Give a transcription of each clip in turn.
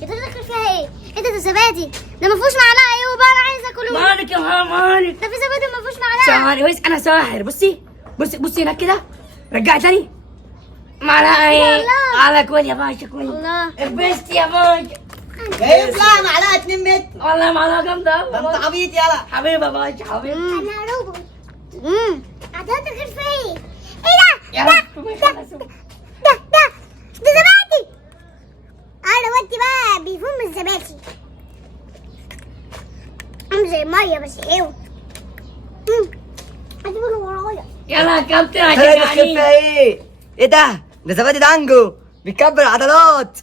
يا ترى داخل فيها ايه؟ ايه ده زبادي؟ ده ما فيهوش معلقه. ايوه بقى انا عايزه اكله. مالك يا مالك؟ ده في زبادي ما فيهوش معلقه. ساحر بس انا ساحر. بصي هناك كده. رجعي تاني. معلقه ايه؟ الله. على كل يا باشا كل. الله. اتبسط يا باشا. جايب لها معلقه 2 متر. والله معلقه جامده. ده انت عبيط يلا. حبيبي يا باشا حبيبي. انا روبوت. عدد داخل فيها ايه؟ ايه ده؟ يا رب ما يخلصوا. ده زبادي. انا ودي بقى بيفوم الزبادي. عامل زي الميه بس حلو. هتجيبوا له ورايا. يلا يا كابتن انا داخل هتشجعني. فيها ايه؟ ايه ده؟ ده زبادي دانجو بيكبر العضلات.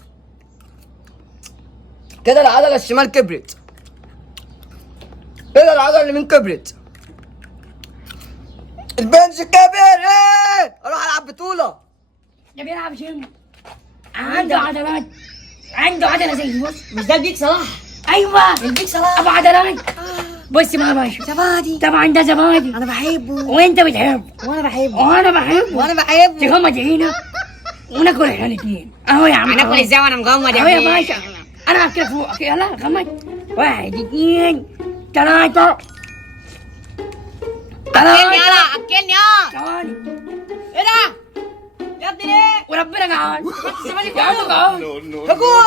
كده العضله الشمال كبرت. كده العضله اليمين كبرت. البنج كبر. ايه؟ اروح العب بطوله. ده بيلعب جيم. عنده عضلات. عنده عضله زي بص. مش ده البيك صلاح؟ ايوه البيك صلاح ابو عضلات. بص بقى يا باشا. زبادي. طبعا ده زبادي انا بحبه وانت بتحبه وانا بحبه وانا بحبه. وانا بحبه. تغمض عينك وناكل احنا الاثنين اهو يا عم. هناكل ازاي وانا مغمض اهو يا باشا. انا هاكلك فوقك. يلا غمض. 1 2 3. اكلني يلا اكلني اه. ثواني. ايه ده؟ يا ابني ليه؟ وربنا جعان. الزبادي يا عم كله. جعان. هجوم.